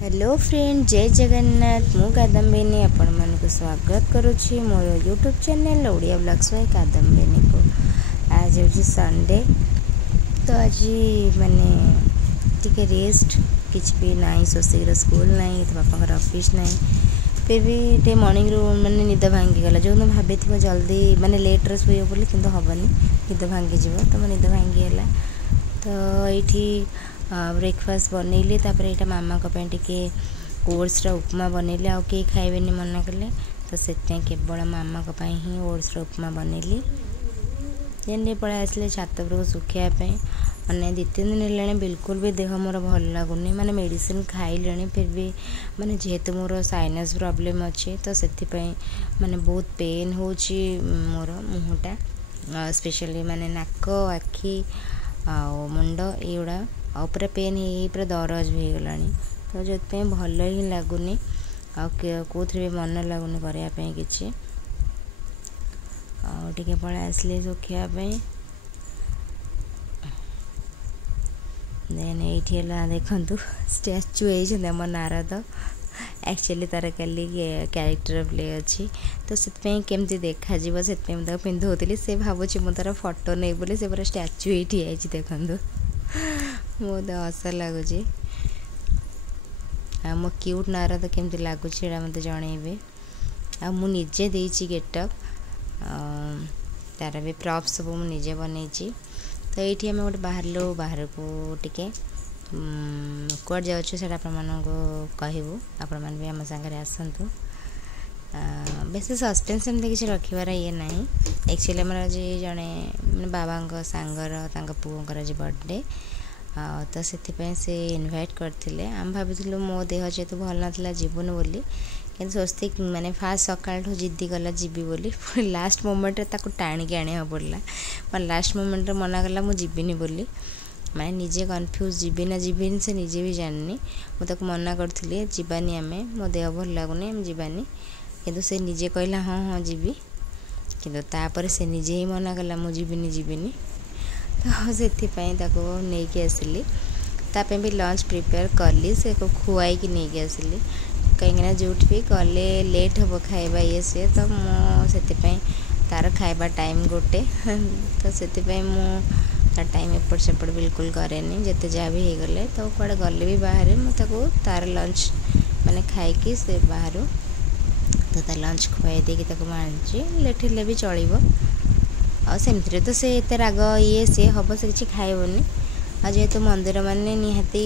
Hello friend, जय जगन्नाथ। मु कादम्बिनी आपण मानक स्वागत करुछि मोर YouTube channel Odia blogs by Kadambini को। आज हूँ संडे, तो आज माने टिके रेस्ट, किछ भी नहीं, सोशीर स्कूल नहीं, तो बापा ऑफिस नहीं, फिर भी टे मॉर्निंग रू माने निद भांगी गला। जो भाभी थी जल्दी माने लेट रे शुए बोली किंतु हबनी, निद भांगी जीव, तो निद भांगी गला। तो ये ब्रेकफास्ट बनैली, तापर यहाँ मामा टे ओट्स उपमा बनैली। आउ कई खाइबे मना कले, तो से केवल मामा ही ओट्स उपमा बनैली। जेन पड़े आसले छात उपरको सुखापी। मैंने 2-3 दिन है बिल्कुल भी देह मोर भल लगुनि, माने मेडिसिन खाइले, फिर भी माने जेहेतु मोर साइनस प्रॉब्लम अच्छे, तो से माने बहुत पेन हो मोर मुहटा, स्पेशली माने नाक, आखि मुंड युड़ा पूरा पेन ही पूरा दरज भी हो गला। तो जो भल ही लगुनि, कौन भी मन लगुनि करने कि टे पड़ा आसली सुखापी। देन ये देखु स्टैचू हो नारद, एक्चुअली तार कल क्यारेक्टर प्ले अच्छी, तो से केमती देखा से पिंधुली। से भावुँ मु तार फोटो नहीं बोली, से पूरा स्टैचू ही ठिया देखु, बहुत हस लगुच। मो क्यूट नारद केमती लगुच मत जनइबे। मुझे देची गेटअप, तार भी प्रॉप सब मुझे बनई। तो ये आम गोटे बाहर को टिके कौड़ जाऊँ से कहूँ, आपण मैंने भी आम सागर आसतु। बेस सस्पेन्स एमती किसी रखार ये ना। एक्चुअली आम आज जड़े बाबा सांगर पुओर आज बर्थडे, तो से इनवाइट करते। आम भावुँ मो देह जेहतु भल ना जीवन बोली, कि स्वस्तिक माने फास्ट सकाल जिद्दी गला जीवी बोली, लास्ट मोमेंट टाणिक आने पड़ा। मैं लास्ट मोमेंट मना कला मुझे जीविनी बोली, माने निजे कन्फ्यूज जीवी ना जीविनी से निजे भी जाननी। मुझे मना करी जीवानी, आम मो देह भल लगुनि, आम जीवानी, किंतु से निजे कहला हाँ हाँ जीवी, किंतु तापर से निजे ही मना कला मु जीविनी। तो से नहीं आसली, ताप भी लंच प्रिपेयर कली, से खुआई नहीं आसली, कहीं जो भी गले लेट हम खाइबा ये सी, तो मुझे तार खाइबा टाइम गोटे, तो से टाइम एपट सेपट बिल्कुल करे जिते जहाँ भी हो गले, तो कड़े गले भी बाहर मुझे तार लंच माने खाई से बाहर, तो तार लंच खुआई देकी मानी लेट हेल्ले भी चलो। आमती तो से एत राग ये सी हम से किसी खाइबनी। जेहेतु मंदिर माने निहाती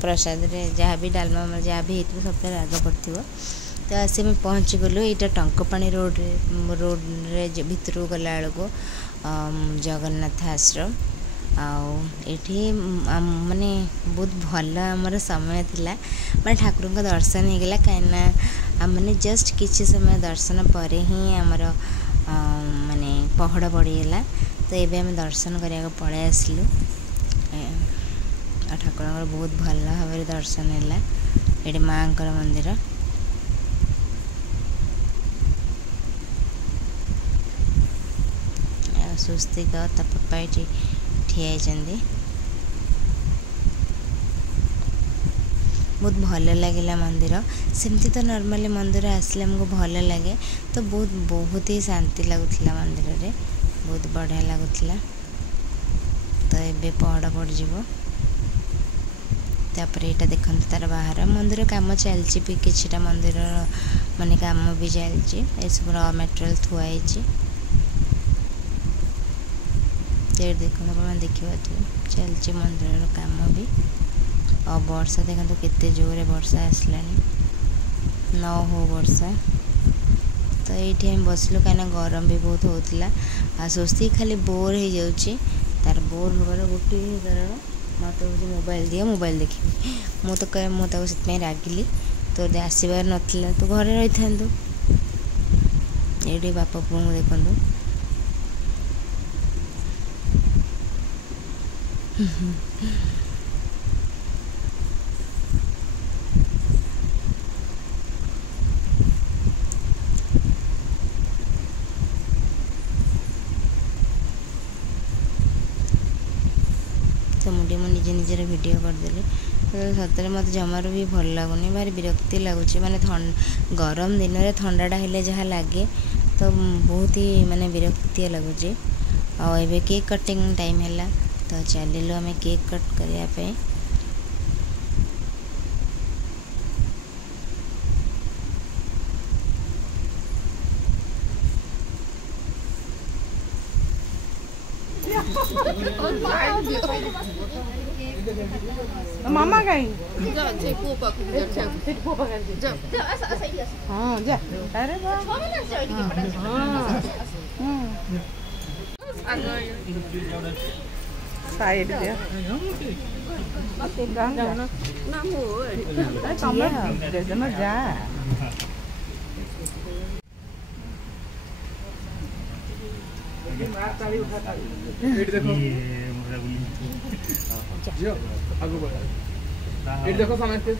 प्रसाद रे जहाँ भी डालमा जहाँ भी हो सब राग पड़ो। तो आसी मैं पहुँची गलु यहाँ टंकपाणी रोड रे भितर गला बेलू जगन्नाथ आश्रम। आठी माने बहुत भल आमर समय थिला, माने ठाकुर का दर्शन हो गला। कहीं मैंने जस्ट किसी समय दर्शन पर ही आमर माने पहड़ पड़गला। तो ये आम दर्शन करने पड़े आसलु, ठाकुर बहुत भल भाव दर्शन है। ये माँ मंदिर, स्वस्तिक पापा ये ठिया बहुत भल लगे मंदिर। सेमती तो नॉर्मली मंदिर आसले हमको भल लगे, तो बहुत ही शांति लगुला मंदिर रे, बहुत बढ़िया लगुला। तो ये पहड़ पड़ जाव, तापर यहाँ देखते तार बाहर मंदिर काम चलती भी, किसी मंदिर माने काम भी चलती, सब र मटेरियल थुआई। देखो देखा चलती मंदिर काम भी। और वर्षा देखो केते जोरे वर्षा आसला, न हो वर्षा। तो ये बसलु कहीं गरम भी बहुत होता। स्वस्ति खाली बोर हो जाऊँगी, तार बोर होबार गोटे कारण मत मोबाइल दिए, मोबाइल देखी। मुझे से रागिली, तो आसबार नाला तो घरे रही था। ये बापा पुओ देखु तो मुझे निजे निजे वीडियो करदेली। सतरे मत जमार भी भल लगुनि भारी विरक्ति लगुच माने गरम दिन में ठंडाटा हेले जहाँ लगे तो बहुत ही माने विरक्ति लगुच। आबे केक कटिंग टाइम है तो चलिलु आम केक कट करने। मामा कहीं हाँ जा अरे साइड दिया तमें जा देखो समझते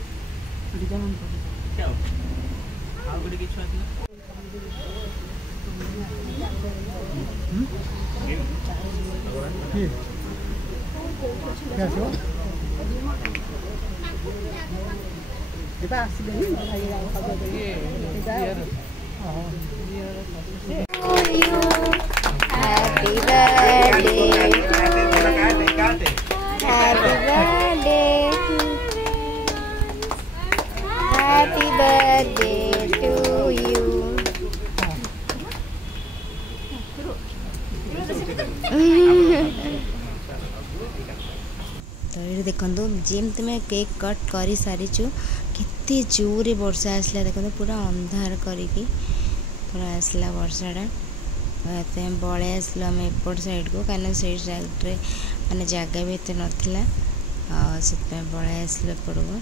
Happy birthday, happy birthday, happy birthday to you. तो ये देखो जमी मैं केक कट कर सारीचु केते जोरे वर्षा आसला देखो पूरा अंधार करके पूरा आसला वर्षाटा पलि आसलु आम एपट साइड को कहीं से साइड्रे मैंने जगह भी एत नाला से पलि आसलु एपट को।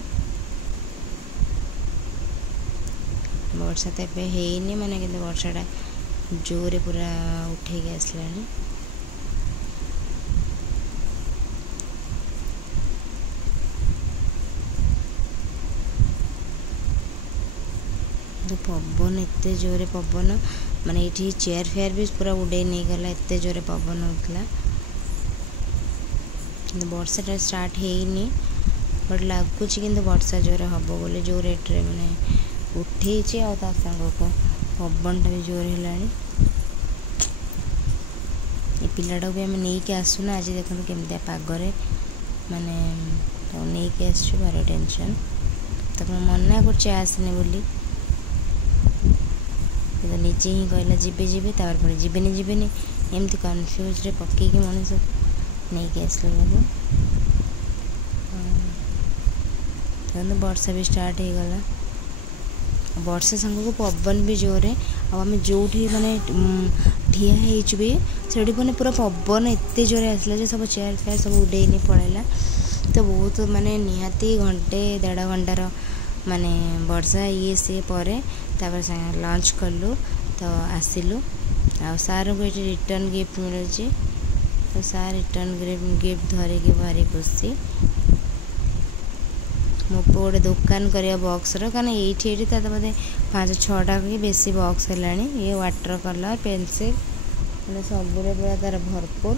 वर्षा तो ये है माने कि वर्षाटा जोरे पूरा उठे आसला। पवन एत जोरे पवन माने ये चेयर फेयर भी पूरा उड़े नहीं गला एत जोरे पवन होता। वर्षाटा स्टार्ट है बट लगुच कि वर्षा जोरे हम बोले जो रेट रे मैंने उठे सांग को पवनटा भी जोर है। ये पिलाटा भी आम नहीं कि आसुना आज देखो केमती पागरे माने तो नहीं कि आसु भारी टेंशन तक मना करसने बोली तो निजे ही कहला जीवे जीवे पुणी जीवेनि जीवेनि एमती कन्फ्यूज रे पकईकि मनीष नहीं कि आसल बाबू। तो वर्षा भी स्टार्ट हो गला वर्षा सांग को पवन भी जोरे आम जो माने ठिया भी से मैंने पूरा पवन एत जोरे आसला जो सब चेयर फेयर सब उड़े नहीं पड़ेगा। तो बहुत माने निहाती घंटे 1.5 घंटार माने वर्षा ये सी परे लंच कलु तो आसिलु आ सार को ये रिटर्न गिफ्ट मिलूँ तो सार रिटर्न गिफ्ट धरिकी भारी खुशी। मो गोटे दुकान करिया बॉक्सर कारण ये बोधे 5-6टा कि बेसी बॉक्स है। ये वाटर कलर पेंसिल मैंने सबुरे पूरा तार भरपूर।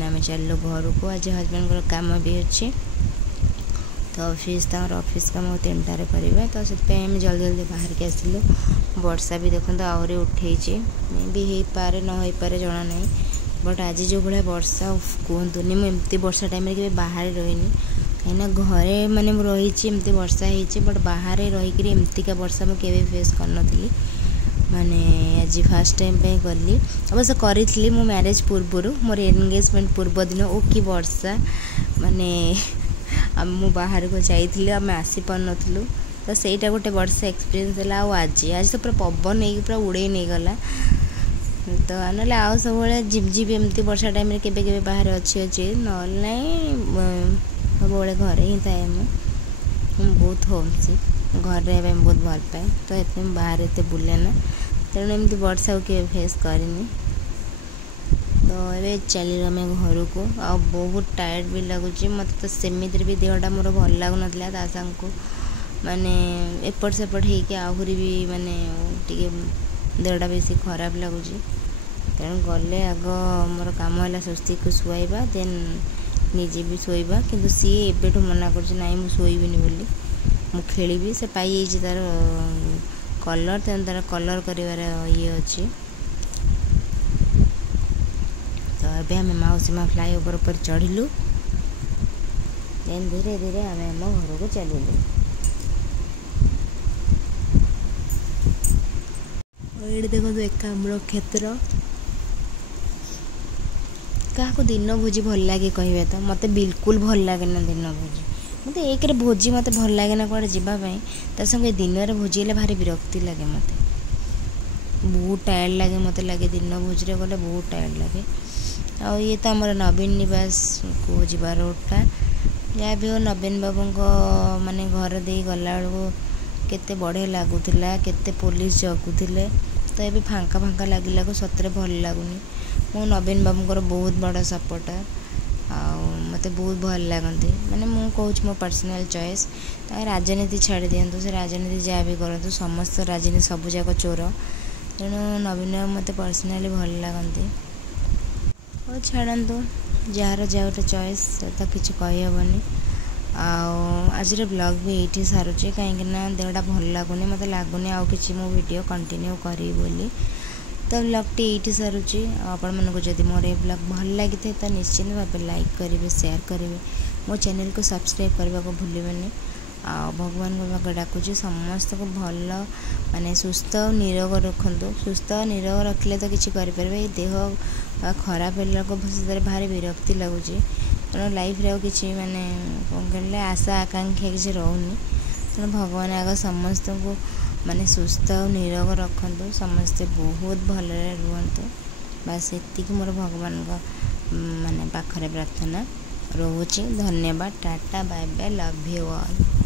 आम चलु घर को आज हजबैंड काम भी अच्छे तो ऑफिस काम 3टार करेंगे तो से जल्दी जल्दी बाहर के आसिलु। वर्षा भी देखो आहरी उठे मे भी हो पारे न हो पारे जना नहीं बट आज जो भाया वर्षा कहतुनि मुझे वर्षा टाइम के बाहर रही कहीं घरे माने रही एमती वर्षा हो बट बाहर रहीकि एमतीका वर्षा मुझे फेस कर नी माने आज फास्ट टाइम पे गली अवश्य करी मो मैरिज पूर्वर मोर एंगेजमेंट पूर्व दिन ओ कि वर्षा माने मु बाहर को जाइली आम आसी पार नु तो सहीटा गोटे वर्षा एक्सपीरियंस है। आज तो पूरा पवन नहीं पूरा उड़े नहीं गला तो ना आउ सब झिपझिप एमती वर्षा टाइम के बाहर अच्छी ना सब घरे ही थाए मुझे बहुत होम सिक घर रहा बहुत भल पाए तो ये बाहर एत बुले ना तेणु एमती वर्षा को फेस करनी। तो ये चलिए आम घर को आ बहुत टायर्ड भी लगुच मत तो सेमित भी देहटा मोर भल लगुन सांग को माने एपट सेपट होइके आहुरी भी माने टिके देहटा बेसी खराब लगुच तेणु गले आग मोर काम है स्वस्ति को शुआइबा देन निजे भी शोइबा किंतु सी एबेठू मना कर मु शोइबिनी बोली मु खेली से पाई तार कलर तेणु तार कलर कर ये अच्छी तो अभी आम माउसीमा फ्लाईओवर पर चढ़लु देन धीरे धीरे आम आम घर को चलू ये देखो एकाम्र क्षेत्र क्या दिन भोजी भल लगे कहे तो मत बिल्कुल भल लगे ना दिन भोजी मत एक भोजी मत भल लगे ना कड़े जावाई संगे दिन में भोजी है भारी विरक्ति लगे मत बहुत टायर्ड लगे मत लगे दिन भोजी गले बहुत टायर्ड लगे आ ये तो आमर नवीन निवास को जीवा रोडटा जहाँ भी हो नवीन बाबू माने घर दे गला केते बढ़िया लगुला केते पुलिस जगुले तो ये फांका फांका लगे को सतरे भल लगुनि मो नवीन बाबूर बहुत बड़ा सपोर्टर मत बहुत भल लगती माने मु कहूँ मो पर्सनल चॉइस राजनीति छाड़ दिंतु से राजनीति जहाँ भी करूँ समस्त राजनीति सबूक चोर तेणु नवीन बाबू मत पर्सनाली भल लगती और छाड़ू जार जा गोटे चॉइस तो किसी कहीहबनी आज ब्लॉग भी ये सारूँ कहीं देहटा भल लगुनि मत लगुनि आउ कि मो वीडियो कंटिन्यू करी बोली तो ब्लॉगटी ये सारूँ आपण मानक जदि मोर ये ब्लॉग भल लगी तो निश्चिंत भाव लाइक करेंगे शेयर करेंगे मो चैनल को सब्सक्राइब करने को भूलें आ भगवान को डाकुची समस्त को भल माने सुस्थ और निरोग रखु सुस्थ और निरोग रखिले तो किसी करें देह खराब है भारी विरक्ति लगुच तेणु लाइफ रे किसी माने कौन कहले आशा आकांक्षा किसी रोनी तेणु भगवान आग समस्त को माने सुस्थ और निरोग रखु समस्ते बहुत भल रुहतु बस ये मोर भगवान को माने पाखरे प्रार्थना रोचे धन्यवाद tata bye bye love you all.